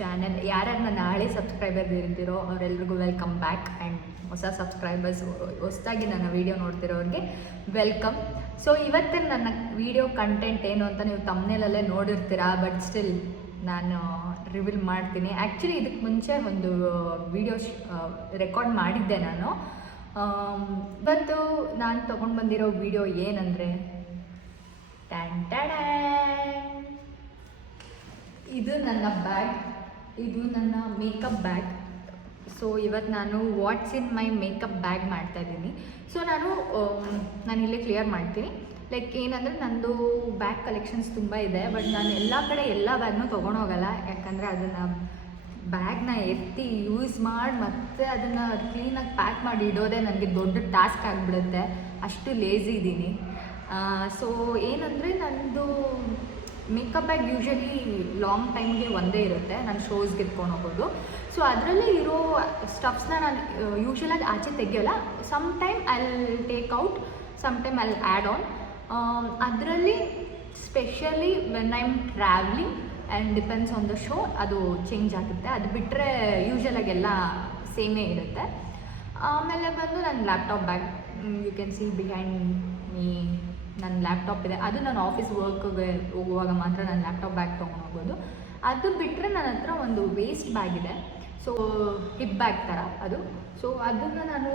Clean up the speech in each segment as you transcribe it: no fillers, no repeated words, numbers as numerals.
Channel. ಯಾರ್ಯಾರು ನನ್ನ ಹಳೆ ಸಬ್ಸ್ಕ್ರೈಬರ್ ಇರ್ತಿರೋ ಅವರೆಲ್ರಿಗೂ ವೆಲ್ಕಮ್ ಬ್ಯಾಕ್. ಆ್ಯಂಡ್ ಹೊಸ ಸಬ್ಸ್ಕ್ರೈಬರ್ಸ್ ಹೊಸದಾಗಿ ನನ್ನ ವೀಡಿಯೋ ನೋಡ್ತಿರೋರಿಗೆ ವೆಲ್ಕಮ್. ಸೊ ಇವತ್ತಿನ ನನ್ನ ವೀಡಿಯೋ ಕಂಟೆಂಟ್ ಏನು ಅಂತ ನೀವು ತಮ್ನೇಲಲ್ಲೇ ನೋಡಿರ್ತೀರಾ, ಬಟ್ ಸ್ಟಿಲ್ ನಾನು ರಿವೀಲ್ ಮಾಡ್ತೀನಿ. ಆ್ಯಕ್ಚುಲಿ ಇದಕ್ಕೆ ಮುಂಚೆ ಒಂದು ವೀಡಿಯೋ ರೆಕಾರ್ಡ್ ಮಾಡಿದ್ದೆ ನಾನು. ಇವತ್ತು ನಾನು ತೊಗೊಂಡು ಬಂದಿರೋ ವೀಡಿಯೋ ಏನಂದರೆ ಇದು ನನ್ನ ಬ್ಯಾಗ್, ಇದು ನನ್ನ ಮೇಕಪ್ ಬ್ಯಾಗ್. ಸೊ ಇವತ್ತು ನಾನು ವಾಟ್ಸ್ ಇನ್ ಮೈ ಮೇಕಪ್ ಬ್ಯಾಗ್ ಮಾಡ್ತಾಯಿದ್ದೀನಿ. ಸೊ ನಾನು ಇಲ್ಲೇ ಕ್ಲಿಯರ್ ಮಾಡ್ತೀನಿ. ಲೈಕ್ ಏನಂದರೆ ನಂದು ಬ್ಯಾಗ್ ಕಲೆಕ್ಷನ್ಸ್ ತುಂಬ ಇದೆ, ಬಟ್ ನಾನು ಎಲ್ಲ ಕಡೆ ಎಲ್ಲ ಬ್ಯಾಗ್ನೂ ತೊಗೊಂಡೋಗಲ್ಲ. ಯಾಕಂದರೆ ಅದನ್ನು ಬ್ಯಾಗ್ನ ಎತ್ತಿ ಯೂಸ್ ಮಾಡಿ ಮತ್ತೆ ಅದನ್ನು ಕ್ಲೀನಾಗಿ ಪ್ಯಾಕ್ ಮಾಡಿ ಇಡೋದೇ ನನಗೆ ದೊಡ್ಡ ಟಾಸ್ಕ್ ಆಗಿಬಿಡುತ್ತೆ. ಅಷ್ಟು ಲೇಝಿ ಇದ್ದೀನಿ. ಸೊ ಏನಂದರೆ ನಂದು ಮೇಕಪ್ ಬ್ಯಾಗ್ ಯೂಶಲಿ ಲಾಂಗ್ ಟೈಮ್ಗೆ ಒಂದೇ ಇರುತ್ತೆ. ನಾನು ಶೋಸ್ಗೆ ಎತ್ಕೊಂಡು ಹೋಗೋದು. ಸೊ ಅದರಲ್ಲಿ ಇರೋ ಸ್ಟಫ್ಸ್ನ ನಾನು ಯೂಶಲಾಗಿ ಆಚೆ ತೆಗಿಯೋಲ್ಲ. Some time I will take out, some time I will add on. ಅದರಲ್ಲಿ specially when I am travelling and depends on the show ಅದು ಚೇಂಜ್ ಆಗುತ್ತೆ. ಅದು ಬಿಟ್ಟರೆ ಯೂಶಲಾಗೆಲ್ಲ ಸೇಮೇ ಇರುತ್ತೆ. ಆಮೇಲೆ ಬಂದು ನನ್ನ laptop bag, you can see behind me ನನ್ನ ಲ್ಯಾಪ್ಟಾಪ್ ಇದೆ. ಅದು ನಾನು ಆಫೀಸ್ ವರ್ಕ್ಗೆ ಹೋಗುವಾಗ ಮಾತ್ರ ನನ್ನ ಲ್ಯಾಪ್ಟಾಪ್ ಬ್ಯಾಗ್ ತೊಗೊಂಡು ಹೋಗೋದು. ಅದು ಬಿಟ್ಟರೆ ನನ್ನ ಹತ್ರ ಒಂದು ವೇಸ್ಟ್ ಬ್ಯಾಗ್ ಇದೆ. ಸೊ ಹಿಪ್ ಬ್ಯಾಗ್ ಥರ ಅದು. ಸೊ ಅದನ್ನು ನಾನು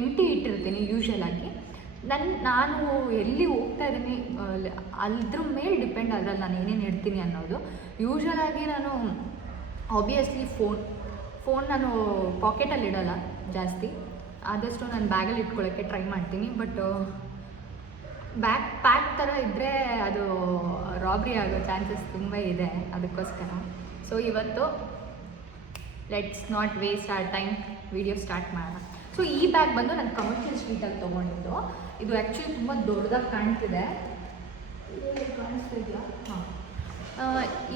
ಎಂಟಿ ಇಟ್ಟಿರ್ತೀನಿ ಯೂಶಲಾಗಿ. ನಾನು ಎಲ್ಲಿ ಹೋಗ್ತಾ ಇದ್ದೀನಿ ಅದ್ರ ಮೇಲೆ ಡಿಪೆಂಡ್ ಅದ್ರಲ್ಲಿ ನಾನು ಏನೇನು ಇಡ್ತೀನಿ ಅನ್ನೋದು. ಯೂಶಲಾಗಿ ನಾನು ಆಬ್ವಿಯಸ್ಲಿ ಫೋನ್ ನಾನು ಪಾಕೆಟಲ್ಲಿ ಇಡೋಲ್ಲ ಜಾಸ್ತಿ. ಆದಷ್ಟು ನಾನು ಬ್ಯಾಗಲ್ಲಿ ಇಟ್ಕೊಳ್ಳೋಕ್ಕೆ ಟ್ರೈ ಮಾಡ್ತೀನಿ. ಬಟ್ ಬ್ಯಾಗ್ ಪ್ಯಾಕ್ ಥರ ಇದ್ದರೆ ಅದು ರಾಬ್ರಿ ಆಗೋ ಚಾನ್ಸಸ್ ತುಂಬ ಇದೆ. ಅದಕ್ಕೋಸ್ಕರ ಸೊ ಇವತ್ತು let's not waste our time, video start ಮಾಡೋಣ. ಸೊ ಈ ಬ್ಯಾಗ್ ಬಂದು ನಾನು ಕಮರ್ಷಿಯಲ್ ಸ್ಟ್ರೀಟಲ್ಲಿ ತೊಗೊಂಡಿದ್ದು. ಇದು ಆ್ಯಕ್ಚುಲಿ ತುಂಬ ದೊಡ್ಡದಾಗಿ ಕಾಣ್ತಿದೆ, ಕಾಣಿಸ್ತಿದೆಯಾ? ಹಾಂ,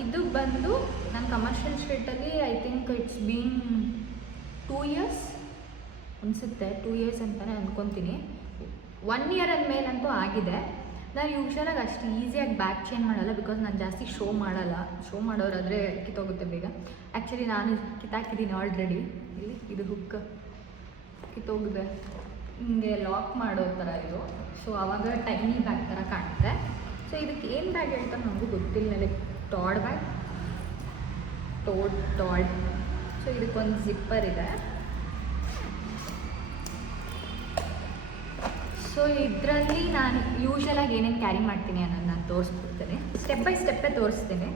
ಇದು ಬಂದು ನಾನು ಕಮರ್ಷಿಯಲ್ ಸ್ಟ್ರೀಟಲ್ಲಿ I think it's been 2 years ಅನಿಸುತ್ತೆ. 2 years ಅಂತಲೇ ಅಂದ್ಕೊತೀನಿ. 1 year ಅಂದಮೇಲಂತೂ ಆಗಿದೆ. ನಾನು ಯೂಶಲಾಗಿ ಅಷ್ಟು ಈಸಿಯಾಗಿ ಬ್ಯಾಗ್ ಚೇಂಜ್ ಮಾಡಲ್ಲ, ಬಿಕಾಸ್ ನಾನು ಜಾಸ್ತಿ ಶೋ ಮಾಡಲ್ಲ. ಶೋ ಮಾಡೋರಾದರೆ ಕಿತ್ತೋಗುತ್ತೆ ಬೇಗ. ಆ್ಯಕ್ಚುಲಿ ನಾನು ಕಿತ್ತಾಕಿದ್ದೀನಿ ಆಲ್ರೆಡಿ. ಇಲ್ಲಿ ಇದು ಹುಕ್ ಕಿತ್ತೋಗಿದೆ, ಹಿಂಗೆ ಲಾಕ್ ಮಾಡೋ ಥರ ಇದು. ಸೊ ಆವಾಗ ಟೈನಿ ಬ್ಯಾಗ್ ಥರ ಕಾಣುತ್ತೆ. ಸೊ ಇದಕ್ಕೆ ಏನು ಬ್ಯಾಗ್ ಹೇಳ್ತಾರೆ ನನಗೂ ಗೊತ್ತಿಲ್ಲ. Like Todd bag, Todd. So ಇದಕ್ಕೊಂದು ಜಿಪ್ಪರ್ ಇದೆ. ಸೊ ಇದರಲ್ಲಿ ನಾನು ಯೂಶಲಾಗಿ ಏನೇನು ಕ್ಯಾರಿ ಮಾಡ್ತೀನಿ ಅನ್ನೋದು ನಾನು ತೋರಿಸ್ಬಿಡ್ತೇನೆ. ಸ್ಟೆಪ್ ಬೈ ಸ್ಟೆಪ್ಪೇ ತೋರಿಸ್ತೀನಿ.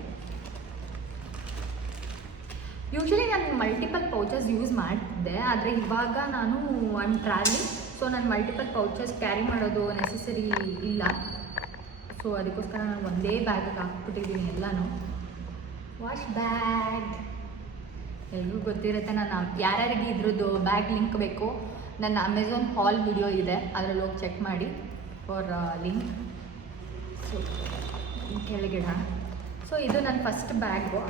ಯೂಶಲಿ ನಾನು ಮಲ್ಟಿಪಲ್ ಪೌಚಸ್ ಯೂಸ್ ಮಾಡ್ತಿದ್ದೆ, ಆದರೆ ಇವಾಗ ನಾನು ಟ್ರಾವೆಲಿಂಗ್. ಸೊ ನಾನು ಮಲ್ಟಿಪಲ್ ಪೌಚಸ್ ಕ್ಯಾರಿ ಮಾಡೋದು ನೆಸೆಸರಿ ಇಲ್ಲ. ಸೊ ಅದಕ್ಕೋಸ್ಕರ ನಾನು ಒಂದೇ ಬ್ಯಾಗಿಗೆ ಹಾಕ್ಬಿಟ್ಟಿದ್ದೀನಿ ಎಲ್ಲನೂ. ವಾಶ್ ಬ್ಯಾಗ್ ಎಲ್ರಿಗೂ ಗೊತ್ತಿರುತ್ತೆ. ನಾನು ಯಾರ್ಯಾರಿಗೆ ಇದ್ರದ್ದು ಬ್ಯಾಗ್ ಲಿಂಕ್ ಬೇಕು, ನನ್ನ ಅಮೆಝಾನ್ ಹಾಲ್ ವಿಡಿಯೋ ಇದೆ, ಅದರಲ್ಲಿ ಹೋಗಿ ಚೆಕ್ ಮಾಡಿ ಫಾರ್ ಲಿಂಕ್. ಸೊ ಕೆಳಗಿಡ. ಸೊ ಇದು ನನ್ನ ಫಸ್ಟ್ ಬ್ಯಾಗು.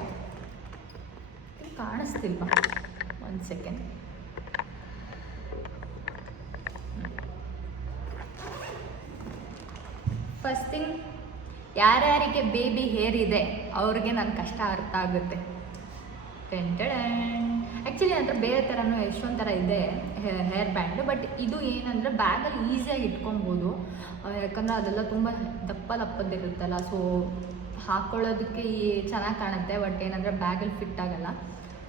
ಕಾಣಿಸ್ತಿಲ್ವಾ? 1 second. ಫಸ್ಟ್ ಥಿಂಗ್, ಯಾರ್ಯಾರಿಗೆ ಬೇಬಿ ಹೇರ್ ಇದೆ ಅವ್ರಿಗೆ ನನ್ನ ಕಷ್ಟ ಅರ್ಥ ಆಗುತ್ತೆ. ಆ್ಯಕ್ಚುಲಿ ಅಂದರೆ ಬೇರೆ ಥರನೂ ಎಷ್ಟೊಂದು ಥರ ಇದೆ ಹೇರ್ ಬ್ಯಾಂಡ್. ಬಟ್ ಇದು ಏನಂದರೆ ಬ್ಯಾಗಲ್ಲಿ ಈಸಿಯಾಗಿ ಇಟ್ಕೊಬೋದು. ಯಾಕಂದರೆ ಅದೆಲ್ಲ ತುಂಬ ದಪ್ಪದಿರುತ್ತಲ್ಲ. ಸೊ ಹಾಕ್ಕೊಳ್ಳೋದಕ್ಕೆ ಚೆನ್ನಾಗಿ ಕಾಣುತ್ತೆ. ಬಟ್ ಏನಂದರೆ ಬ್ಯಾಗಲ್ಲಿ ಫಿಟ್ ಆಗೋಲ್ಲ.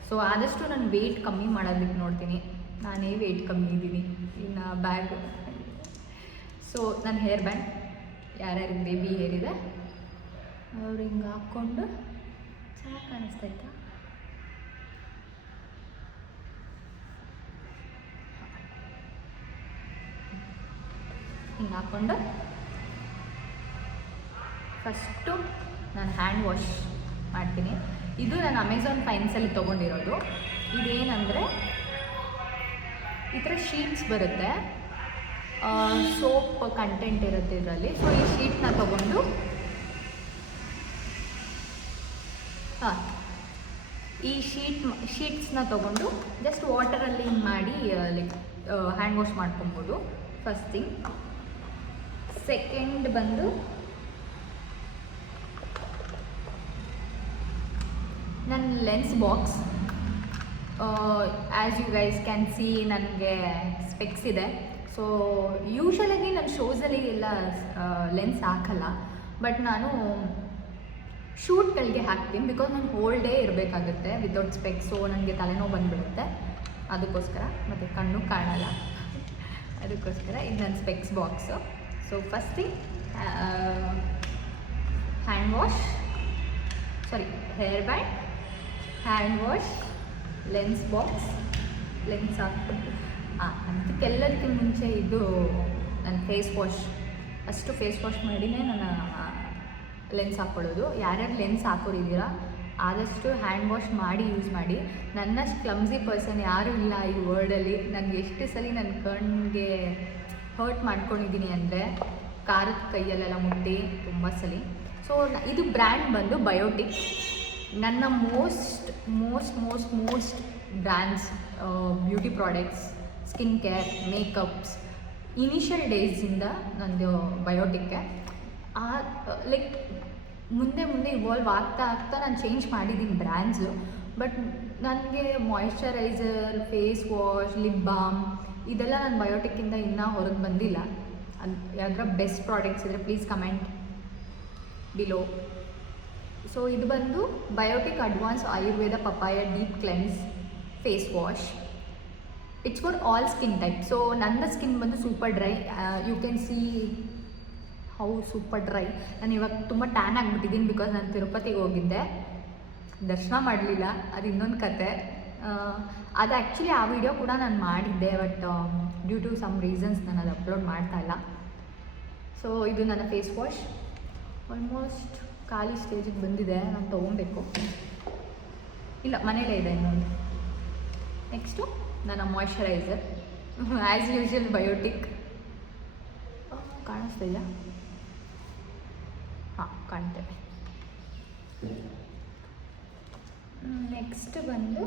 ಸೊ ಆದಷ್ಟು ನಾನು ವೆಯ್ಟ್ ಕಮ್ಮಿ ಮಾಡೋದಕ್ಕೆ ನೋಡ್ತೀನಿ. ನಾನೇ ವೆಯ್ಟ್ ಕಮ್ಮಿ ಇದ್ದೀನಿ ಇನ್ನು ಬ್ಯಾಗ್. ಸೊ ನನ್ನ ಹೇರ್ ಬ್ಯಾಂಡ್, ಯಾರ್ಯಾರಿಗೆ ಬೇಬಿ ಹೇರ್ ಇದೆ ಅವ್ರು ಹಿಂಗೆ ಹಾಕ್ಕೊಂಡು ಚೆನ್ನಾಗಿ ಕಾಣಿಸ್ತೈತಾ? ಹಿಂಗೆ ಹಾಕ್ಕೊಂಡು ಫಸ್ಟು ನಾನು ಹ್ಯಾಂಡ್ ವಾಶ್ ಮಾಡ್ತೀನಿ. ಇದು ನಾನು ಅಮೆಝಾನ್ ಫೈನ್ಸಲ್ಲಿ ತೊಗೊಂಡಿರೋದು. ಇದೇನಂದರೆ ಈ ಥರ ಶೀಟ್ಸ್ ಬರುತ್ತೆ, ಸೋಪ್ ಕಂಟೆಂಟ್ ಇರುತ್ತೆ ಇದರಲ್ಲಿ. ಸೊ ಈ ಶೀಟ್ನ ತೊಗೊಂಡು ಈ ಶೀಟ್ಸ್ನ ತೊಗೊಂಡು ಜಸ್ಟ್ ವಾಟರಲ್ಲಿ ಮಾಡಿ ಲೈಕ್ ಹ್ಯಾಂಡ್ ವಾಶ್ ಮಾಡ್ಕೊಬೋದು. First thing. ಸೆಕೆಂಡ್ ಬಂದು ನನ್ನ lens box, as you guys can see ನನಗೆ ಸ್ಪೆಕ್ಸ್ ಇದೆ. ಸೊ ಯೂಶ್ವಲಾಗಿ ನಾನು ಶೋಸಲ್ಲಿ ಎಲ್ಲ ಲೆನ್ಸ್ ಹಾಕಲ್ಲ, ಬಟ್ ನಾನು ಶೂಟ್ಗಳಿಗೆ ಹಾಕ್ತೀನಿ ಬಿಕಾಸ್ ನಾನು ಹೋಲ್ ಡೇ ಇರಬೇಕಾಗುತ್ತೆ ವಿತೌಟ್ ಸ್ಪೆಕ್ಸ್. ಸೊ ನನಗೆ ತಲೆನೋವು ಬಂದುಬಿಡುತ್ತೆ, ಅದಕ್ಕೋಸ್ಕರ, ಮತ್ತು ಕಣ್ಣು ಕಾಣಲ್ಲ, ಅದಕ್ಕೋಸ್ಕರ ಇದು ನನ್ನ ಸ್ಪೆಕ್ಸ್ ಬಾಕ್ಸು. ಸೊ ಫಸ್ಟಿಗೆ hand wash, sorry hair band, hand wash, lens box, lens ಹಾಕ್ಬಿಟ್ಟು ಅದಕ್ಕೆಲ್ಲದಕ್ಕಿಂತ ಮುಂಚೆ ಇದು ನನ್ನ ಫೇಸ್ ವಾಶ್. ಅಷ್ಟು ಫೇಸ್ ವಾಶ್ ಮಾಡಿನೇ ನಾನು ಲೆನ್ಸ್ ಹಾಕ್ಕೊಳ್ಳೋದು. ಯಾರ್ಯಾರು ಲೆನ್ಸ್ ಹಾಕೋರಿದ್ದೀರಾ ಆದಷ್ಟು ಹ್ಯಾಂಡ್ ವಾಶ್ ಮಾಡಿ ಯೂಸ್ ಮಾಡಿ. ನನ್ನಷ್ಟು ಕ್ಲಮ್ಸಿ ಪರ್ಸನ್ ಯಾರೂ ಇಲ್ಲ ಈ ವರ್ಲ್ಡಲ್ಲಿ. ನನಗೆ ಎಷ್ಟು ಸಲ ನನ್ನ ಕಣ್ಣಿಗೆ ಹರ್ಟ್ ಮಾಡ್ಕೊಂಡಿದ್ದೀನಿ ಅಂದರೆ ಖಾರದ ಕೈಯಲ್ಲೆಲ್ಲ ಮುಟ್ಟಿ ತುಂಬ ಸಲ. ಸೊ ಇದು ಬ್ರ್ಯಾಂಡ್ ಬಂದು ಬಯೋಟಿಕ್. ನನ್ನ most brands, beauty products, skin care, makeups initial ಡೇಸಿಂದ ನಂದು ಬಯೋಟಿಕ್ಕೆ. ಲೈಕ್ ಮುಂದೆ ಇವಾಲ್ವ್ ಆಗ್ತಾ ನಾನು ಚೇಂಜ್ ಮಾಡಿದ್ದೀನಿ ಬ್ರ್ಯಾಂಡ್ಸು. ಬಟ್ ನನಗೆ moisturiser, face wash, lip balm ಇದೆಲ್ಲ ನನ್ನ ಬಯೋಟಿಕ್ಕಿಂದ ಇನ್ನೂ ಹೊರಗೆ ಬಂದಿಲ್ಲ. ಅದು ಯಾವ್ದಾರ ಬೆಸ್ಟ್ ಪ್ರಾಡಕ್ಟ್ಸ್ ಇದ್ದರೆ ಪ್ಲೀಸ್ ಕಮೆಂಟ್ ಬಿಲೋ. ಸೊ ಇದು ಬಂದು Biotique advance Ayurveda papaya deep cleanse face wash. It's for all skin type. So ನನ್ನ ಸ್ಕಿನ್ ಬಂದು super dry. You can see how super dry. ನಾನು ಇವಾಗ ತುಂಬ ಟ್ಯಾನ್ ಆಗಿಬಿಟ್ಟಿದ್ದೀನಿ ಬಿಕಾಸ್ ನಾನು ತಿರುಪತಿಗೆ ಹೋಗಿದ್ದೆ, ದರ್ಶನ ಮಾಡಲಿಲ್ಲ, ಅದು ಇನ್ನೊಂದು ಕತೆ. ಅದು ಆ್ಯಕ್ಚುಲಿ ಆ ವಿಡಿಯೋ ಕೂಡ ನಾನು ಮಾಡಿದ್ದೆ, but due to some reasons ನಾನು ಅದು ಅಪ್ಲೋಡ್ ಮಾಡ್ತಾಯಿಲ್ಲ. ಸೊ ಇದು ನನ್ನ ಫೇಸ್ ವಾಶ್ ಆಲ್ಮೋಸ್ಟ್ ಖಾಲಿ ಸ್ಟೇಜಿಗೆ ಬಂದಿದೆ, ನಾನು ತೊಗೊಬೇಕು. ಇಲ್ಲ, ಮನೇಲೇ ಇದೆ ಇನ್ನೊಂದು. ನೆಕ್ಸ್ಟು ನನ್ನ ಮಾಯಿಶ್ಚರೈಸರ್, ಆ್ಯಸ್ ಯೂಶ್ವಲ್ ಬಯೋಟಿಕ್. ಕಾಣಿಸ್ತಿಲ್ಲ? ಹಾಂ, ಕಾಣ್ತೇವೆ. ನೆಕ್ಸ್ಟ್ ಬಂದು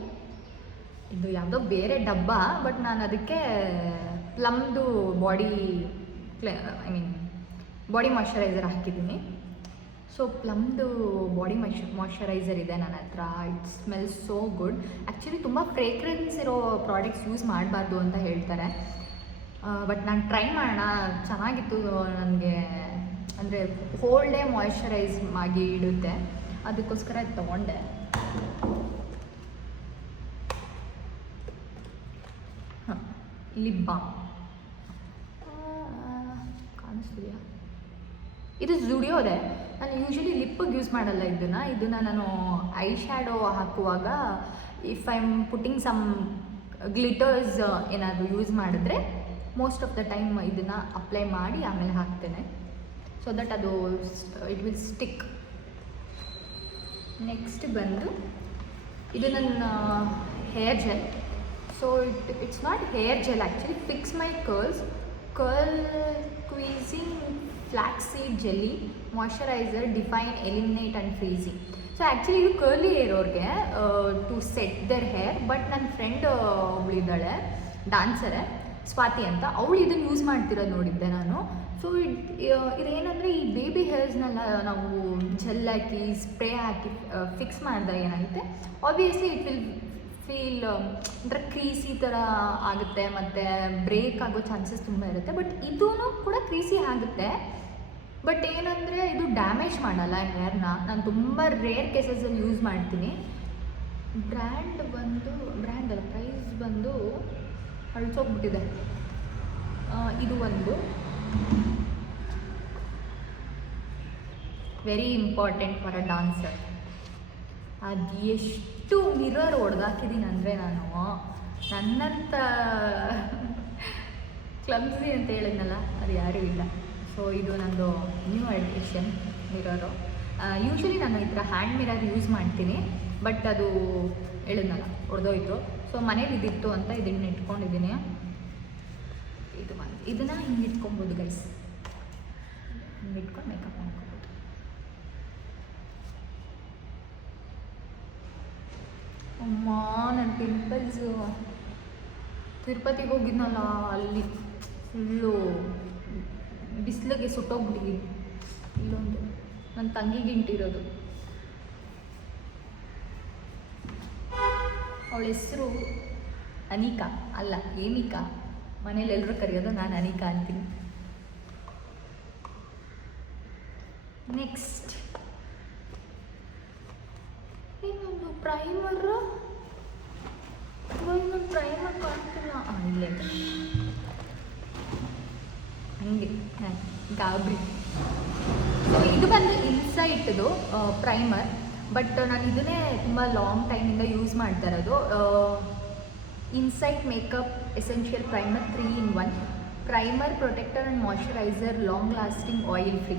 ಇದು ಯಾವುದೋ ಬೇರೆ ಡಬ್ಬ, ಬಟ್ ನಾನು ಅದಕ್ಕೆ ಪ್ಲಮ್ದು ಬಾಡಿ ಮಾಯಿಶ್ಚರೈಸರ್ ಹಾಕಿದ್ದೀನಿ. ಸೊ ಪ್ಲಮ್ದು ಬಾಡಿ ಮಾಯಿಶ್ಚರೈಸರ್ ಇದೆ ನನ್ನ ಹತ್ರ. It smells so good. Actually ತುಂಬ ಫ್ರೇಗ್ರೆನ್ಸ್ ಇರೋ ಪ್ರಾಡಕ್ಟ್ಸ್ ಯೂಸ್ ಮಾಡಬಾರ್ದು ಅಂತ ಹೇಳ್ತಾರೆ, ಬಟ್ ನಾನು ಟ್ರೈ ಮಾಡೋಣ, ಚೆನ್ನಾಗಿತ್ತು. ನನಗೆ ಅಂದರೆ ಹೋಲ್ ಡೇ ಮಾಯಿಶ್ಚರೈಸ್ ಆಗಿ ಇಡುತ್ತೆ, ಅದಕ್ಕೋಸ್ಕರ ಇದು ತೊಗೊಂಡೆ. ಹಾಂ, ಲಿಪ್ ಬಾಮ್ ಕಾಣಿಸ್ತಿದೆಯಾ? ಇದು ಝುಡಿಯೋದೆ. ನಾನು ಯೂಶ್ವಲಿ ಲಿಪ್ಪಿಗೆ ಯೂಸ್ ಮಾಡಲ್ಲ ಇದನ್ನು ನಾನು ಐ ಶ್ಯಾಡೋ ಹಾಕುವಾಗ if I am putting some glitters ಏನಾದರೂ ಯೂಸ್ ಮಾಡಿದ್ರೆ ಮೋಸ್ಟ್ ಆಫ್ ದ ಟೈಮ್ ಇದನ್ನು ಅಪ್ಲೈ ಮಾಡಿ ಆಮೇಲೆ ಹಾಕ್ತೇನೆ, ಸೊ ದಟ್ ಅದು ಇಟ್ ವಿಲ್ ಸ್ಟಿಕ್. ನೆಕ್ಸ್ಟ್ ಬಂದು ಇದು ನನ್ನ hair gel. So it's not hair gel actually, fix my curl ಕ್ವೀಸಿಂಗ್ flax seed jelly moisturiser define eliminate and frizzing. So actually ಇದು ಕರ್ಲಿ ಹೇರ್ ಅವ್ರಿಗೆ to set their hair. But ನನ್ನ friend ಒಬ್ಳಿದ್ದಾಳೆ, ಡ್ಯಾನ್ಸರೇ, ಸ್ವಾತಿ ಅಂತ, ಅವಳು ಇದನ್ನು ಯೂಸ್ ಮಾಡ್ತಿರೋದು ನೋಡಿದ್ದೆ ನಾನು. ಸೊ ಇದೇನಂದರೆ ಈ ಬೇಬಿ ಹೇರ್ಸ್ನೆಲ್ಲ ನಾವು ಜೆಲ್ ಹಾಕಿ ಸ್ಪ್ರೇ ಹಾಕಿ ಫಿಕ್ಸ್ ಮಾಡಿದಾಗ ಏನಾಗುತ್ತೆ, ಆಬ್ವಿಯಸ್ಲಿ ಇಟ್ ವಿಲ್ ಫೀಲ್ ಅಂದರೆ ಕ್ರೀಸಿ ಥರ ಆಗುತ್ತೆ, ಮತ್ತು ಬ್ರೇಕ್ ಆಗೋ ಚಾನ್ಸಸ್ ತುಂಬ ಇರುತ್ತೆ. ಬಟ್ ಇದೂ ಕೂಡ ಕ್ರೀಸಿ ಆಗುತ್ತೆ, ಬಟ್ ಏನಂದರೆ ಇದು ಡ್ಯಾಮೇಜ್ ಮಾಡಲ್ಲ ಹೇರ್ನ. ನಾನು ತುಂಬ ರೇರ್ ಕೇಸಸಲ್ಲಿ ಯೂಸ್ ಮಾಡ್ತೀನಿ. ಬ್ರ್ಯಾಂಡ್ ಅಲ್ಲ, ಪ್ರೈಸ್ ಬಂದು ಅಳಿಸೋಗ್ಬಿಟ್ಟಿದೆ. ಇದು ಒಂದು very important for a dancer. ಅದು ಎಷ್ಟು ಮಿರರ್ ಹೊಡೆದಾಕಿದ್ದೀನಿ ಅಂದರೆ ನಾನು ನನ್ನಂಥ ಕ್ಲಮ್ಸಿ ಅಂತ ಹೇಳಿದ್ನಲ್ಲ, ಅದು ಯಾರೂ ಇಲ್ಲ. ಸೊ ಇದು ನಂದು ನ್ಯೂ ಎಡಿಷನ್ ಮಿರರು. ಯೂಶ್ವಲಿ ನಾನು ಈ ಥರ ಹ್ಯಾಂಡ್ ಮಿರರ್ ಯೂಸ್ ಮಾಡ್ತೀನಿ, ಬಟ್ ಅದು ಹೇಳಿದ್ನಲ್ಲ ಹೊಡೆದೋಯ್ತು. ಸೊ ಮನೇಲಿ ಇದಿತ್ತು ಅಂತ ಇದನ್ನು ಇಟ್ಕೊಂಡಿದ್ದೀನಿ. ಇದನ್ನು ಹಿಂಗೆ ಇಟ್ಕೊಬೋದು ಗೈಸ್, ಹಿಂಗೆ ಇಟ್ಕೊಂಡು ಮೇಕಪ್ ಮಾಡ್ಕೊಬೋದು. ಅಮ್ಮ, ನನ್ನ ಪಿಂಪಲ್ಸು ತಿರುಪತಿಗೆ ಹೋಗಿದ್ನಲ್ಲ, ಅಲ್ಲಿ ಫುಲ್ಲು ಬಿಸಿಲಿಗೆ ಸುಟ್ಟೋಗ್ಬಿಟ್ಟಿದ್ದೀನಿ. ಇಲ್ಲೊಂದು ನನ್ನ ತಂಗಿಗೆ ಇಂಟಿರೋದು. ಅವಳ ಹೆಸರು ಅನಿಕಾ ಅಲ್ಲ ಏಮಿಕಾ, ಮನೇಲಿ ಎಲ್ಲರೂ ಕರೆಯೋದು, ನಾನು ಅನಿಕಾ ಅಂತೀನಿ. ನೆಕ್ಸ್ಟ್ ಇನ್ನೊಂದು ಪ್ರೈಮರ್ ಕಾಣ್ತಿಲ್ಲ, ಇಲ್ಲೇ ಹಂಗೆ ಗಾಬರಿ. ಸೊ ಇದು ಬಂದು ಇನ್ಸೈಟ್ದು ಪ್ರೈಮರ್, ಬಟ್ ನಾನು ಇದನ್ನೇ ತುಂಬ ಲಾಂಗ್ ಟೈಮಿಂದ ಯೂಸ್ ಮಾಡ್ತಾ ಇರೋದು. Insight makeup essential primer 3 in 1, primer, protector and moisturiser, long lasting, oil free.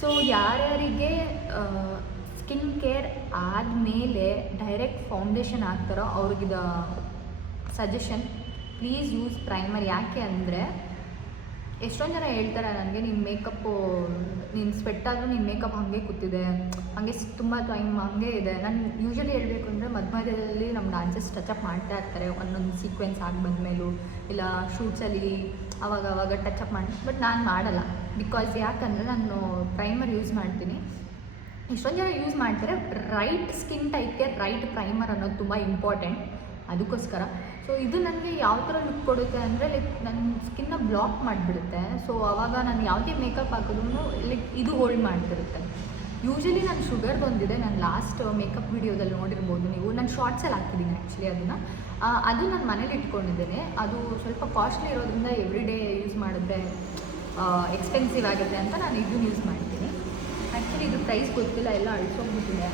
So ಯಾರ್ಯಾರಿಗೆ ಸ್ಕಿನ್ ಕೇರ್ ಆದಮೇಲೆ ಡೈರೆಕ್ಟ್ ಫೌಂಡೇಶನ್ ಹಾಕ್ತಾರೋ ಅವ್ರಿಗಿದ ಸಜೆಷನ್, ಪ್ಲೀಸ್ ಯೂಸ್ ಪ್ರೈಮರ್. ಯಾಕೆ ಅಂದರೆ ಎಷ್ಟೊಂದು ಜನ ಹೇಳ್ತಾರೆ ನನಗೆ, ನಿನ್ನ ಮೇಕಪ್ಪು ನೀನು ಸ್ವೆಟ್ ಆದರೂ ನಿನ್ನ ಮೇಕಪ್ ಹಾಗೆ ಕೂತಿದೆ, ಹಾಗೆ ತುಂಬ ಟೈಮ್ ಹಾಗೆ ಇದೆ. ನಾನು ಯೂಶ್ವಲಿ ಹೇಳಬೇಕು ಅಂದರೆ ಮಧ್ಯದಲ್ಲಿ ನಮ್ಮ ಡಾನ್ಸಸ್ ಟಚಪ್ ಮಾಡ್ತಾ ಇರ್ತಾರೆ, ಒಂದೊಂದು ಸೀಕ್ವೆನ್ಸ್ ಆಗಿ ಬಂದಮೇಲೂ ಇಲ್ಲ ಶೂಟ್ಸಲ್ಲಿ ಅವಾಗ ಟಚಪ್ ಮಾಡಿ, ಬಟ್ ನಾನು ಮಾಡಲ್ಲ. ಬಿಕಾಸ್ ಯಾಕಂದರೆ ನಾನು ಪ್ರೈಮರ್ ಯೂಸ್ ಮಾಡ್ತೀನಿ. ಎಷ್ಟೊಂದು ಜನ ಯೂಸ್ ಮಾಡ್ತಾರೆ. ರೈಟ್ ಸ್ಕಿನ್ ಟೈಪ್ಗೆ ರೈಟ್ ಪ್ರೈಮರ್ ಅನ್ನೋದು ತುಂಬ ಇಂಪಾರ್ಟೆಂಟ್, ಅದಕ್ಕೋಸ್ಕರ. ಸೊ ಇದು ನನಗೆ ಯಾವ ಥರ ಲುಕ್ ಕೊಡುತ್ತೆ ಅಂದರೆ ಲೈಕ್ ನನ್ನ ಸ್ಕಿನ್ನ ಬ್ಲಾಕ್ ಮಾಡಿಬಿಡುತ್ತೆ. ಸೊ ಆವಾಗ ನಾನು ಯಾವುದೇ ಮೇಕಪ್ ಹಾಕಿದ್ರೂ ಲೈಕ್ ಇದು ಹೋಲ್ಡ್ ಮಾಡ್ತಿರುತ್ತೆ. ಯೂಶ್ವಲಿ ನಾನು ಶುಗರ್ ಬಂದಿದೆ, ನಾನು ಲಾಸ್ಟ್ ಮೇಕಪ್ ವಿಡಿಯೋದಲ್ಲಿ ನೋಡಿರ್ಬೋದು ನೀವು, ನಾನು ಶಾರ್ಟ್ಸಲ್ಲಿ ಹಾಕಿದ್ದೀನಿ ಆ್ಯಕ್ಚುಲಿ ಅದನ್ನು. ಅದು ನಾನು ಮನೇಲಿ ಇಟ್ಕೊಂಡಿದ್ದೇನೆ. ಅದು ಸ್ವಲ್ಪ ಕಾಸ್ಟ್ಲಿ ಇರೋದ್ರಿಂದ ಎವ್ರಿ ಡೇ ಯೂಸ್ ಮಾಡಿದ್ರೆ ಎಕ್ಸ್ಪೆನ್ಸಿವ್ ಆಗುತ್ತೆ ಅಂತ ನಾನು ಇದನ್ನು ಯೂಸ್ ಮಾಡ್ತೀನಿ. ಆ್ಯಕ್ಚುಲಿ ಇದು ಪ್ರೈಸ್ ಗೊತ್ತಿಲ್ಲ, ಎಲ್ಲ ಅಳಿಸೋಗ್ಬಿಟ್ಟಿದೆ.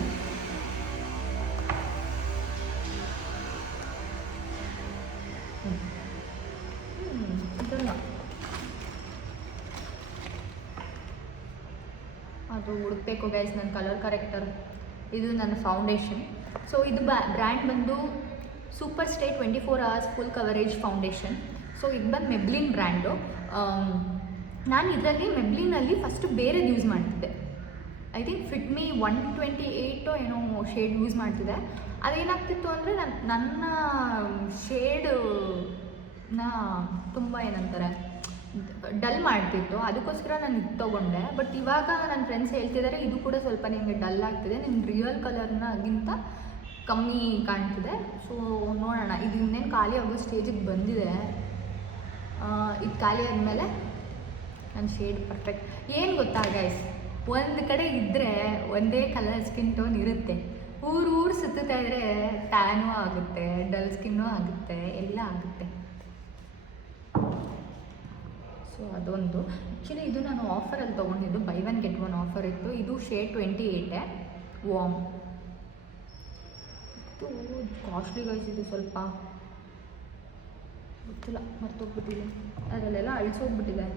ಇದಲ್ಲ, ಅದು ಹುಡುಕ್ಬೇಕು ಗೈಸ್, ನನ್ನ ಕಲರ್ ಕರೆಕ್ಟರ್. ಇದು ನನ್ನ ಫೌಂಡೇಶನ್. ಸೊ ಇದು ಬ್ರ್ಯಾಂಡ್ ಬಂದು super stay 24 hours full coverage foundation. So ಇದು ಬಂದು ಮೆಬ್ಲಿನ್ ಬ್ರ್ಯಾಂಡು. ನಾನು ಇದರಲ್ಲಿ ಮೆಬ್ಲಿನಲ್ಲಿ ಫಸ್ಟು ಬೇರೆದು ಯೂಸ್ ಮಾಡ್ತಿದ್ದೆ. ಐ ಥಿಂಕ್ ಫಿಟ್ಮಿ 128 ಏನೋ ಶೇಡ್ ಯೂಸ್ ಮಾಡ್ತಿದ್ದೆ. ಅದೇನಾಗ್ತಿತ್ತು ಅಂದರೆ ನನ್ನ ಶೇಡನ್ನ ತುಂಬ ಏನಂತಾರೆ ಡಲ್ ಮಾಡ್ತಿತ್ತು, ಅದಕ್ಕೋಸ್ಕರ ನಾನು ಇದು ತೊಗೊಂಡೆ. ಬಟ್ ಇವಾಗ ನನ್ನ ಫ್ರೆಂಡ್ಸ್ ಹೇಳ್ತಿದ್ದಾರೆ ಇದು ಕೂಡ ಸ್ವಲ್ಪ ನಿಮಗೆ ಡಲ್ ಆಗ್ತಿದೆ, ನಿಮ್ಮ ರಿಯಲ್ ಕಲರ್ನಾಗಿಂತ ಕಮ್ಮಿ ಕಾಣ್ತಿದೆ. ಸೊ ನೋಡೋಣ, ಇದು ಇನ್ನೇನು ಖಾಲಿ ಆಗೋ ಸ್ಟೇಜಿಗೆ ಬಂದಿದೆ. ಇದು ಖಾಲಿ ಆದಮೇಲೆ ನನ್ನ ಶೇಡ್ ಪರ್ಫೆಕ್ಟ್. ಏನು ಗೊತ್ತಾ ಗೈಸ್, ಒಂದು ಕಡೆ ಇದ್ದರೆ ಒಂದೇ ಕಲರ್ ಸ್ಕಿನ್ ಟೋನ್ ಇರುತ್ತೆ, ಊರು ಸುತ್ತಾ ಇದ್ದರೆ ಟ್ಯಾನೂ ಆಗುತ್ತೆ, ಡಲ್ ಸ್ಕಿನ್ನೂ ಆಗುತ್ತೆ, ಎಲ್ಲ ಆಗುತ್ತೆ. ಸೊ ಅದೊಂದು. ಆ್ಯಕ್ಚುಲಿ ಇದು ನಾನು ಆಫರಲ್ಲಿ ತೊಗೊಂಡಿದ್ದು, ಬೈ 1 get 1 ಆಫರ್ ಇತ್ತು. ಇದು ಶೇಡ್ 28 ವಾಮ್. ಇದು ಕಾಸ್ಟ್ಲಿ ಗೈಸ್, ಇದು ಸ್ವಲ್ಪ ಗೊತ್ತಿಲ್ಲ, ಮರ್ತೋಗ್ಬಿಟ್ಟಿದೆ, ಅದರಲ್ಲೆಲ್ಲ ಅಳಿಸೋಗ್ಬಿಟ್ಟಿದೆ.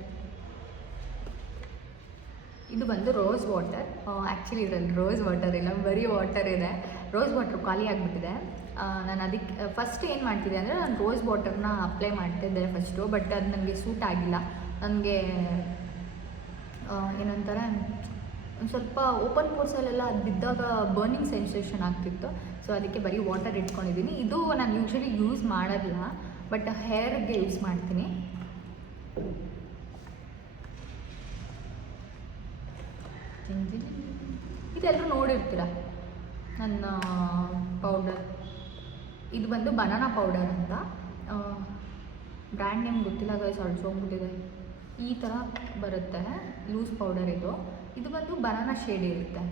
ಇದು ಬಂದು ರೋಸ್ ವಾಟರ್. ಆ್ಯಕ್ಚುಲಿ ಇದರಲ್ಲಿ ರೋಸ್ ವಾಟರ್ ಇಲ್ಲ, ಬರೀ ವಾಟರ್ ಇದೆ. ರೋಸ್ ವಾಟ್ರ್ ಖಾಲಿ ಆಗಿಬಿಟ್ಟಿದೆ. ನಾನು ಅದಕ್ಕೆ ಫಸ್ಟ್ ಏನು ಮಾಡ್ತಿದ್ದೆ ಅಂದರೆ ನಾನು ರೋಸ್ ವಾಟರ್ನ ಅಪ್ಲೈ ಮಾಡ್ತಿದ್ದೆ ಫಸ್ಟು, ಬಟ್ ಅದು ನನಗೆ ಸೂಟ್ ಆಗಿಲ್ಲ. ನನಗೆ ಏನಂತಾರೆ ಒಂದು ಸ್ವಲ್ಪ ಓಪನ್ ಪೋರ್ಸಲ್ಲೆಲ್ಲ ಅದು ಬಿದ್ದಾಗ ಬರ್ನಿಂಗ್ ಸೆನ್ಸೇಷನ್ ಆಗ್ತಿತ್ತು. ಸೊ ಅದಕ್ಕೆ ಬರೀ ವಾಟರ್ ಇಟ್ಕೊಂಡಿದ್ದೀನಿ. ಇದು ನಾನು ಯೂಶ್ವಲಿ ಯೂಸ್ ಮಾಡೋದಿಲ್ಲ, ಬಟ್ ಹೇರ್ಗೆ ಯೂಸ್ ಮಾಡ್ತೀನಿ. ಇದೆಲ್ಲರೂ ನೋಡಿರ್ತೀರ ನನ್ನ ಪೌಡರ್. ಇದು ಬಂದು ಬನಾನಾ ಪೌಡರ್ ಅಂತ, ಬ್ರ್ಯಾಂಡ್ ನೇಮ್ ಗೊತ್ತಿಲ್ಲ ಗೈಸ್, ಅಳಿಸೋಗ್ಬಿಟ್ಟಿದೆ. ಈ ಥರ ಬರುತ್ತೆ ಲೂಸ್ ಪೌಡರ್ ಇದು. ಇದು ಬಂದು ಬನಾನಾ ಶೇಡ್ ಇರುತ್ತೆ.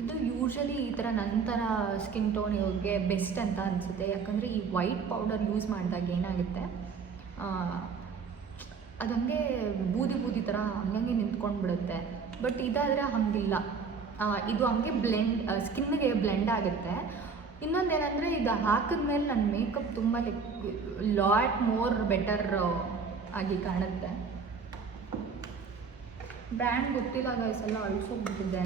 ಇದು ಯೂಶ್ವಲಿ ಈ ಥರ ನಂತರ ಸ್ಕಿನ್ ಟೋನ್ ಇವ್ರಿಗೆ ಬೆಸ್ಟ್ ಅಂತ ಅನಿಸುತ್ತೆ. ಯಾಕಂದರೆ ಈ ವೈಟ್ ಪೌಡರ್ ಯೂಸ್ ಮಾಡಿದಾಗ ಏನಾಗುತ್ತೆ, ಅದು ಹಂಗೆ ಬೂದಿ ಬೂದಿ ಥರ ಹಂಗೆ ನಿಂತ್ಕೊಂಡು ಬಿಡುತ್ತೆ. ಬಟ್ ಇದಾದರೆ ಹಾಗಿಲ್ಲ, ಇದು ಹಂಗೆ ಸ್ಕಿನ್ನಿಗೆ ಬ್ಲೆಂಡ್ ಆಗುತ್ತೆ. ಇನ್ನೊಂದೇನೆಂದರೆ ಇದು ಹಾಕಿದ್ಮೇಲೆ ನನ್ನ ಮೇಕಪ್ ತುಂಬ ಲಾಟ್ ಮೋರ್ ಬೆಟರ್ ಆಗಿ ಕಾಣುತ್ತೆ. ಬ್ರ್ಯಾಂಡ್ ಗೊತ್ತಿಲ್ಲ ಗೈಸ್, ಎಲ್ಲ ಅಳಿಸೋಗ್ಬಿಟ್ಟಿದೆ.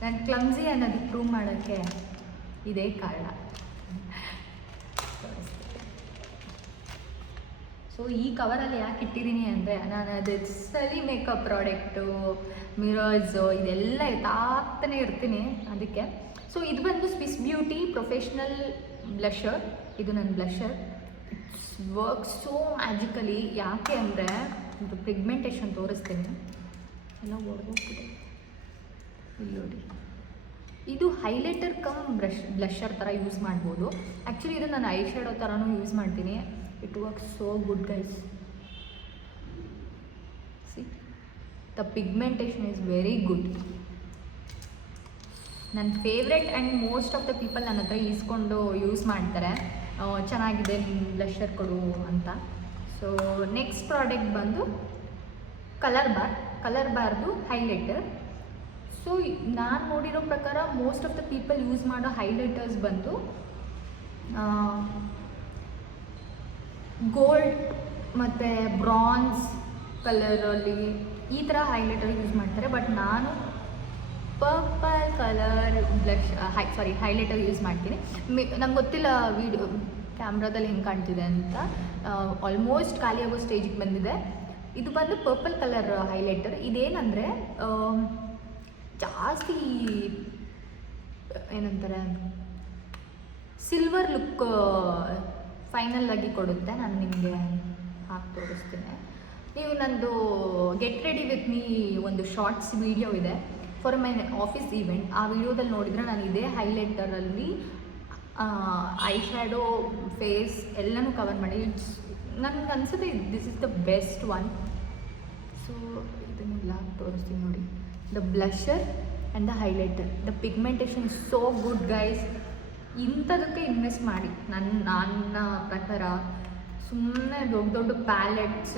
ನಾನು ಕ್ಲಮ್ಸಿ ಅನ್ನೋದು ಪ್ರೂವ್ ಮಾಡೋಕ್ಕೆ ಇದೇ ಕಾರಣ. ಸೊ ಈ ಕವರಲ್ಲಿ ಯಾಕೆ ಇಟ್ಟಿದ್ದೀನಿ ಅಂದರೆ, ನಾನು ಅದು ಸಲಿ ಮೇಕಪ್ ಪ್ರಾಡಕ್ಟು, ಮಿರರ್ಸು ಇದೆಲ್ಲ ಎತ್ತಾಗ್ತಾನೆ ಇರ್ತೀನಿ ಅದಕ್ಕೆ. ಸೊ ಇದು ಬಂದು ಸ್ವಿಸ್ ಬ್ಯೂಟಿ ಪ್ರೊಫೆಷ್ನಲ್ ಬ್ಲಷರ್. ಇದು ನನ್ನ blusher. It's work so magically. ಯಾಕೆ ಅಂದರೆ ಇದು ಪಿಗ್ಮೆಂಟೇಷನ್ ತೋರಿಸ್ತೀನಿ, ಎಲ್ಲ ಹೊಡೆದೋಗ್ತಿದೆ ಇಲ್ಲಿ ನೋಡಿ. ಇದು ಹೈಲೈಟರ್ ಕಮ್ ಬ್ಲಷರ್ ಥರ ಯೂಸ್ ಮಾಡ್ಬೋದು. ಆ್ಯಕ್ಚುಲಿ ಇದು ನಾನು ಐ ಶ್ಯಾಡೋ ಥರನೂ ಯೂಸ್ ಮಾಡ್ತೀನಿ. It works so good guys. See the pigmentation is very good. ನನ್ನ favourite and most of the people ನನ್ನ ಹತ್ರ ಈಸ್ಕೊಂಡು ಯೂಸ್ ಮಾಡ್ತಾರೆ, ಚೆನ್ನಾಗಿದೆ ನಿಮ್ಮ ಬ್ಲಷರ್ ಕೊಡು ಅಂತ. ಸೊ ನೆಕ್ಸ್ಟ್ ಪ್ರಾಡಕ್ಟ್ ಬಂದು ಕಲರ್ ಬಾರ್ದು ಹೈಲೈಟರ್. ಸೊ ನಾನು ನೋಡಿರೋ ಪ್ರಕಾರ most of the people use ಮಾಡೋ ಹೈಲೈಟರ್ಸ್ ಬಂದು ಗೋಲ್ಡ್ ಮತ್ತು ಬ್ರಾನ್ಸ್ ಕಲರಲ್ಲಿ ಈ ಥರ ಹೈಲೈಟರ್ ಯೂಸ್ ಮಾಡ್ತಾರೆ. ಬಟ್ ನಾನು ಪರ್ಪಲ್ ಕಲರ್ ಹೈಲೈಟರ್ ಯೂಸ್ ಮಾಡ್ತೀನಿ. ನಂಗೆ ಗೊತ್ತಿಲ್ಲ ವಿಡಿಯೋ ಕ್ಯಾಮ್ರಾದಲ್ಲಿ ಹೆಂಗೆ ಕಾಣ್ತಿದೆ ಅಂತ. ಆಲ್ಮೋಸ್ಟ್ ಖಾಲಿ ಆಗೋ ಸ್ಟೇಜಿಗೆ ಬಂದಿದೆ. ಇದು ಬಂದು ಪರ್ಪಲ್ ಕಲರ್ ಹೈಲೈಟರ್. ಇದೇನಂದರೆ ಜಾಸ್ತಿ ಏನಂತಾರೆ ಸಿಲ್ವರ್ ಲುಕ್ ಫೈನಲ್ ಆಗಿ ಕೊಡುತ್ತೆ. ನಾನು ನಿಮಗೆ ಹಾಕಿ ತೋರಿಸ್ತೀನಿ. ನೀವು ನಂದು ಗೆಟ್ ರೆಡಿ ವಿತ್ ಮೀ ಒಂದು ಶಾರ್ಟ್ಸ್ ವಿಡಿಯೋ ಇದೆ ಫಾರ್ ಮೈ ಆಫೀಸ್ ಈವೆಂಟ್. ಆ ವಿಡಿಯೋದಲ್ಲಿ ನೋಡಿದರೆ ನಾನು ಇದೇ ಹೈಲೈಟರಲ್ಲಿ ಐ ಶ್ಯಾಡೋ ಫೇಸ್ ಎಲ್ಲನೂ ಕವರ್ ಮಾಡಿ. ನನಗೆ ಅನಿಸುತ್ತೆ this is the best one. So ಇದನ್ನೆಲ್ಲ ತೋರಿಸ್ತೀನಿ ನೋಡಿ. The blusher and the highlighter, the pigmentation is so good guys. ಇಂಥದಕ್ಕೆ ಇನ್ವೆಸ್ಟ್ ಮಾಡಿ ನನ್ನ ಪ್ರಕಾರ. ಸುಮ್ಮನೆ ದೊಡ್ಡ ಪ್ಯಾಲೆಟ್ಸ್,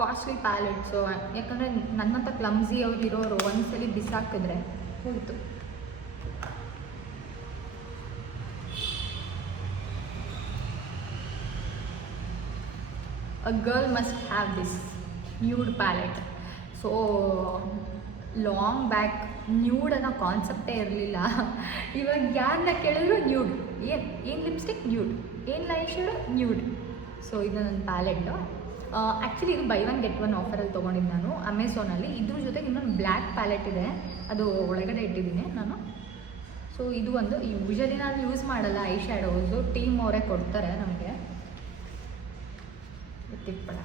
ಕಾಸ್ಟ್ಲಿ ಪ್ಯಾಲೆಟ್ಸು, ಯಾಕಂದರೆ ನನ್ನಂಥ ಕ್ಲಮ್ಸಿ ಅವ್ರಿರೋರು ಒಂದ್ಸಲಿ ಬಿಸಾಕಿದ್ರೆ ಹೋಯಿತು. A girl must have this nude palette. So long back nude ಅನ್ನೋ ಕಾನ್ಸೆಪ್ಟೇ ಇರಲಿಲ್ಲ. ಇವಾಗ ಯಾರನ್ನ ಕೇಳಿದ್ರು ನ್ಯೂಡ್, ಏನು ಲಿಪ್ಸ್ಟಿಕ್ ನ್ಯೂಡ್, ಏನು ಐ ಶ್ಯಾಡೋ ನ್ಯೂಡ್. ಸೊ ಇದು ನನ್ನ ಪ್ಯಾಲೆಟ್ಟು. ಆ್ಯಕ್ಚುಲಿ ಇದು ಬೈ ಒನ್ ಗೆಟ್ ಒನ್ ಆಫರಲ್ಲಿ ತೊಗೊಂಡಿದ್ದು ನಾನು ಅಮೆಝಾನಲ್ಲಿ. ಇದ್ರ ಜೊತೆಗೆ ಇನ್ನೊಂದು ಬ್ಲ್ಯಾಕ್ ಪ್ಯಾಲೆಟ್ ಇದೆ, ಅದು ಒಳಗಡೆ ಇಟ್ಟಿದ್ದೀನಿ ನಾನು. ಸೊ ಇದು ಒಂದು ಯೂಶಲಿ ನಾನು ಯೂಸ್ ಮಾಡಲ್ಲ ಐ ಶ್ಯಾಡೋಸು, ಟೀಮ್ ಅವರೇ ಕೊಡ್ತಾರೆ ನಮಗೆ. ಎತ್ತಿಟ್ಬೇಡ,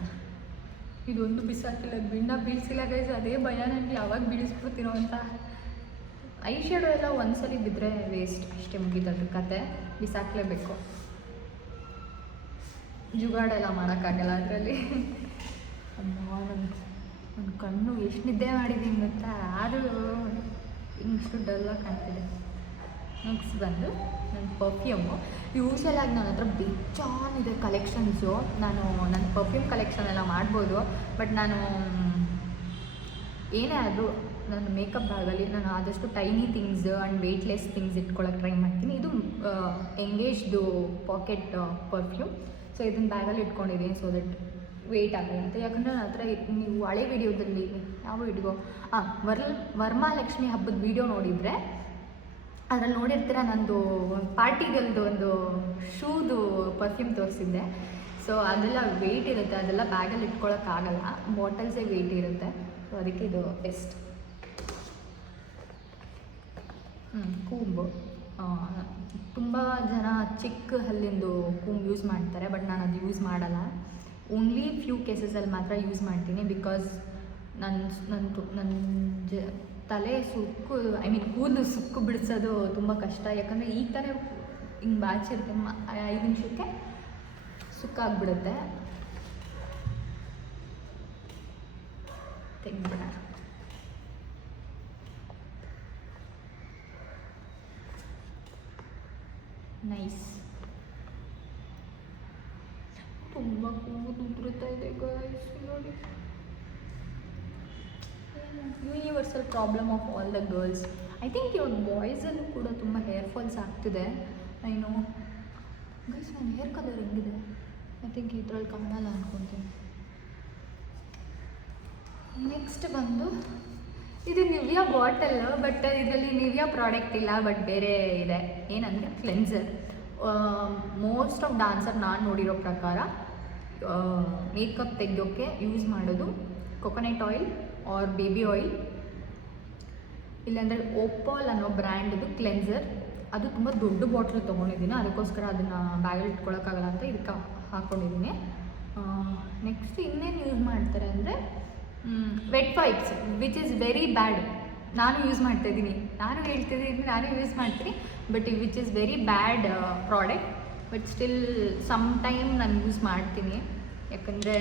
ಇದೊಂದು ಬಿಸಾಕಿಲ್ಲ, ಬೀಳ್ಸಿಲ್ಲ ಗೈಸ್. ಅದೇ ಭಯ ನನಗೆ, ಯಾವಾಗ ಬೀಳಿಸ್ಬಿಡ್ತೀನೋ ಅಂತ. ಐ ಶ್ಯಾಡೋ ಎಲ್ಲ ಒಂದ್ಸಲಿ ಬಿದ್ದರೆ ವೇಸ್ಟ್, ಅಷ್ಟೇ ಮುಗಿದದ್ರ ಕತೆ. ಬಿಸಾಕಲೇಬೇಕು, ಜುಗಾಡೆಲ್ಲ ಮಾಡೋಕ್ಕಾಗಲ್ಲ ಅದರಲ್ಲಿ. ಅಮ್ಮ ನನ್ನ ಕಣ್ಣು ಎಷ್ಟು ನಿದ್ದೆ ಮಾಡಿದ್ದೀನಿ ಗೊತ್ತಾ, ಆದರೂ ಇಷ್ಟು ಡಲ್ಲಾಗಿ ಕಾಣ್ತಿದೆ. ನೆಕ್ಸ್ಟ್ ಬಂದು ನನ್ನ ಪರ್ಫ್ಯೂಮು. ಯೂಶಲಾಗಿ ನನ್ನ ಹತ್ರ ಬೇಜಾನಿದೆ ಕಲೆಕ್ಷನ್ಸು. ನಾನು ನನ್ನ ಪರ್ಫ್ಯೂಮ್ ಕಲೆಕ್ಷನ್ ಎಲ್ಲ ಮಾಡ್ಬೋದು, ಬಟ್ ನಾನು ಏನೇ ಆದರೂ ನನ್ನ ಮೇಕಪ್ ಬ್ಯಾಗಲ್ಲಿ ನಾನು ಆದಷ್ಟು tiny things and weightless things ಇಟ್ಕೊಳ್ಳೋಕೆ ಟ್ರೈ ಮಾಡ್ತೀನಿ. ಇದು ಎಂಗೇಜ್ದು ಪಾಕೆಟ್ ಪರ್ಫ್ಯೂಮ್. ಸೊ ಇದನ್ನ ಬ್ಯಾಗಲ್ಲಿ ಇಟ್ಕೊಂಡಿದ್ದೀನಿ ಸೊ ದಟ್ ವೆಯ್ಟ್ ಆಗಲ್ಲ ಅಂತ. ಯಾಕಂದರೆ ನನ್ನ ಹತ್ರ ನೀವು ಹಳೆ ವೀಡಿಯೋದಲ್ಲಿ ಯಾವ ವೀಡಿಯೋ ವರಮಹಾಲಕ್ಷ್ಮಿ ಹಬ್ಬದ ವೀಡಿಯೋ ನೋಡಿದರೆ ಅದ್ರಲ್ಲಿ ನೋಡಿರ್ತೀರ, ನಂದು ಪಾರ್ಟಿಗಲ್ದು ಒಂದು ಶೂದು ಪರ್ಫ್ಯೂಮ್ ತೋರಿಸಿದ್ದೆ. ಸೊ ಅದೆಲ್ಲ ವೆಯ್ಟ್ ಇರುತ್ತೆ, ಅದೆಲ್ಲ ಬ್ಯಾಗಲ್ಲಿ ಇಟ್ಕೊಳ್ಳೋಕ್ಕಾಗಲ್ಲ, ಬಾಟಲ್ಸೇ ವೆಯ್ಟ್ ಇರುತ್ತೆ. ಸೊ ಅದಕ್ಕೆ ಇದು ಬೆಸ್ಟ್. ಕೂಂಬು, ತುಂಬ ಜನ ಚಿಕ್ಕ ಹಲ್ಲಿಂದು ಕೂಂಬು ಯೂಸ್ ಮಾಡ್ತಾರೆ, ಬಟ್ ನಾನು ಅದು ಯೂಸ್ ಮಾಡಲ್ಲ. ಓನ್ಲಿ ಫ್ಯೂ ಕೇಸಸಲ್ಲಿ ಮಾತ್ರ ಯೂಸ್ ಮಾಡ್ತೀನಿ. ಬಿಕಾಸ್ ನನ್ನ ತಲೆ ಸುಕ್ಕು, ಐ ಮೀನ್ ಕೂದಲು ಸುಕ್ಕು ಬಿಡಿಸೋದು ತುಂಬ ಕಷ್ಟ. ಯಾಕಂದರೆ ಈಗ ತಾನೇ ಹಿಂಗೆ ಬಾಚಿರುತ್ತೆ, 5 ನಿಮಿಷಕ್ಕೆ ಸುಕ್ಕಾಗ್ಬಿಡುತ್ತೆ. ತೆಗ್ಬಿಡ. ನೈಸ್. ತುಂಬ ಕೂದಲು ಉದುರುತ್ತಾ ಇದೆ ಗೈಸ್ ನೋಡಿ. Universal problem of all the girls. I think ಇವಾಗ ಬಾಯ್ಸಲ್ಲೂ ಕೂಡ ತುಂಬ ಹೇರ್ ಫಾಲ್ಸ್ ಆಗ್ತಿದೆ. ಐನೋ ಗೈಸ್, ನನ್ನ ಹೇರ್ ಕಲರ್ ಹೆಂಗಿದೆ? ಐ ಥಿಂಕ್ ಇದ್ರಲ್ಲಿ ಕಾಣಲ್ಲ ಅಂದ್ಕೊತೀನಿ. ನೆಕ್ಸ್ಟ್ ಬಂದು ಇದು ನಿವ್ಯಾ ಬಾಟಲ್, ಬಟ್ ಇದರಲ್ಲಿ ನಿವ್ಯಾ ಪ್ರಾಡಕ್ಟ್ ಇಲ್ಲ, ಬಟ್ ಬೇರೆ ಇದೆ. ಏನಂದರೆ ಕ್ಲೆನ್ಸರ್. ಮೋಸ್ಟ್ ಆಫ್ ಡಾನ್ಸರ್ ನಾನು ನೋಡಿರೋ ಪ್ರಕಾರ ಮೇಕಪ್ ತೆಗೆಯೋಕ್ಕೆ ಯೂಸ್ ಮಾಡೋದು coconut oil or baby oil, ಇಲ್ಲಾಂದರೆ ಓಪಾಲ್ ಅನ್ನೋ ಬ್ರ್ಯಾಂಡ್ದು ಕ್ಲೆನ್ಸರ್. ಅದು ತುಂಬ ದೊಡ್ಡ ಬಾಟ್ಲ್ ತೊಗೊಂಡಿದ್ದೀನಿ, ಅದಕ್ಕೋಸ್ಕರ ಅದನ್ನು ಬ್ಯಾಗಲ್ಲಿ ಇಟ್ಕೊಳ್ಳೋಕ್ಕಾಗಲ್ಲ ಅಂತ ಇದಕ್ಕೆ ಹಾಕ್ಕೊಂಡಿದ್ದೀನಿ. ನೆಕ್ಸ್ಟ್ ಇನ್ನೇನು ಯೂಸ್ ಮಾಡ್ತಾರೆ ಅಂದರೆ wet wipes, which is very bad. ನಾನು ಯೂಸ್ ಮಾಡ್ತಾಯಿದ್ದೀನಿ, ನಾನು ಹೇಳ್ತಿದ್ದೀನಿ, ನಾನು ಯೂಸ್ ಮಾಡ್ತೀನಿ. But which is very bad product. But still some time ನಾನು ಯೂಸ್ ಮಾಡ್ತೀನಿ. ಯಾಕಂದರೆ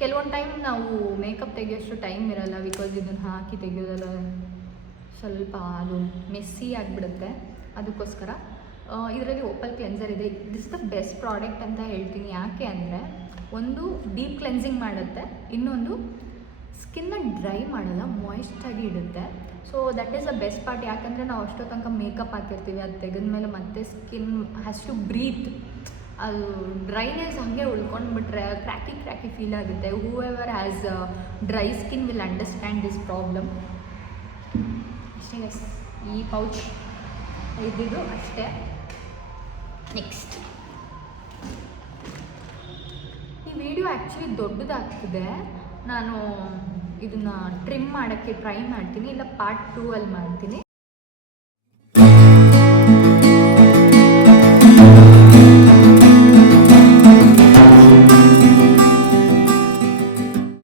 ಕೆಲವೊಂದು ಟೈಮ್ ನಾವು ಮೇಕಪ್ ತೆಗಿಯೋಷ್ಟು ಟೈಮ್ ಇರೋಲ್ಲ, ಬಿಕಾಸ್ ಇದನ್ನು ಹಾಕಿ ತೆಗಿಯೋದಲ್ಲ ಸ್ವಲ್ಪ ಅದು ಮೆಸ್ಸಿ ಆಗಿಬಿಡುತ್ತೆ. ಅದಕ್ಕೋಸ್ಕರ ಇದರಲ್ಲಿ ಓಪಲ್ ಕ್ಲೆನ್ಸರ್ ಇದೆ. ದಿಸ್ ದ ಬೆಸ್ಟ್ ಪ್ರಾಡಕ್ಟ್ ಅಂತ ಹೇಳ್ತೀನಿ. ಯಾಕೆ ಅಂದರೆ ಒಂದು ಡೀಪ್ ಕ್ಲೆನ್ಸಿಂಗ್ ಮಾಡುತ್ತೆ, ಇನ್ನೊಂದು ಸ್ಕಿನ್ನ ಡ್ರೈ ಮಾಡಲ್ಲ, ಮಾಯ್ಸ್ಟಾಗಿ ಇಡುತ್ತೆ. So that is the best part. ಯಾಕಂದರೆ ನಾವು ಅಷ್ಟೋ ತನಕ ಮೇಕಪ್ ಹಾಕಿರ್ತೀವಿ, ಅದು ತೆಗೆದ್ಮೇಲೆ ಮತ್ತೆ ಸ್ಕಿನ್ ಹ್ಯಾಸ್ ಟು ಬ್ರೀತ್. ಅದು ಡ್ರೈನೆಸ್ ಹಾಗೆ ಉಳ್ಕೊಂಡ್ಬಿಟ್ರೆ ಕ್ರ್ಯಾಕಿ ಫೀಲ್ ಆಗುತ್ತೆ. Whoever has dry skin will understand this problem. ಅಷ್ಟೇ ಗೈಸ್, ಈ ಪೌಚ್ ಇದ್ದಿದ್ದು ಅಷ್ಟೇ. ನೆಕ್ಸ್ಟ್, ಈ ವಿಡಿಯೋ ಆ್ಯಕ್ಚುಲಿ ದೊಡ್ಡದಾಗ್ತಿದೆ. ನಾನು ಇದನ್ನು ಟ್ರಿಮ್ ಮಾಡೋಕ್ಕೆ ಟ್ರೈ ಮಾಡ್ತೀನಿ, ಇಲ್ಲ ಪಾರ್ಟ್ 2 ಅಲ್ಲಿ ಮಾಡ್ತೀನಿ.